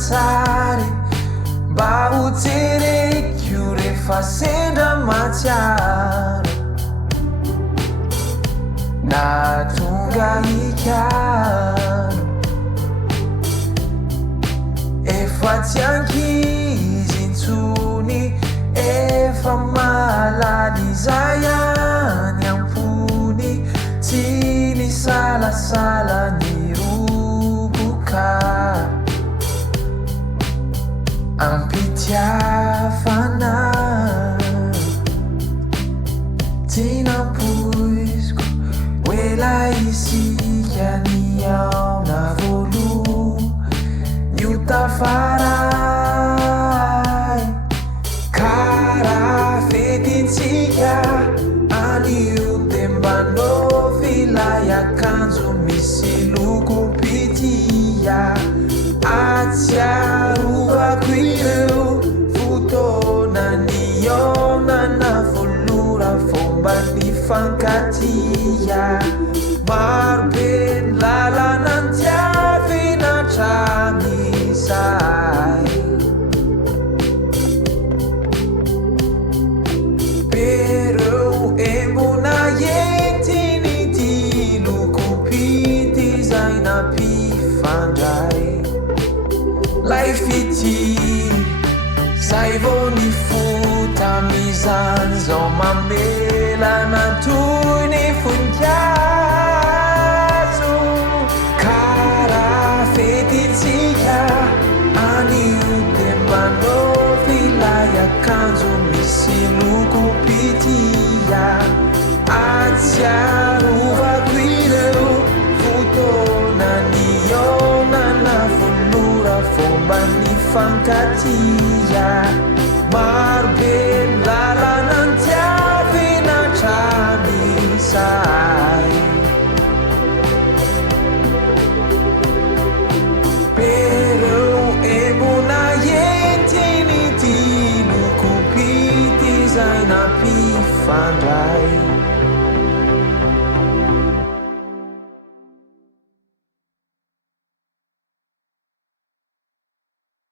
mansary mba ho jerekio rehefa sendra matsiaro na tonga ikano efa tsy ankizy intsony efa malady zay any ampony tsy ny salasala ny roboka ampitiafana tinampoiziko oela isika ny aona volo niutafaray kara fetintsika anio tembanao vilay akanjo misy loko pitia atsiarovako ireo fotoana niaonana volora fomba nifankatia marobe ny lalana ny tiavina tramizay pereo embona entiny ty loko pity zay nampifandray lay fity zay vao ny fota mizany zao mamelana toy ny voninkazo kara fetintsika anio tembanao vilay akanjo misy loko pitia atsiarovako ireo fotoana niaonana volora fomba nifankatia marobe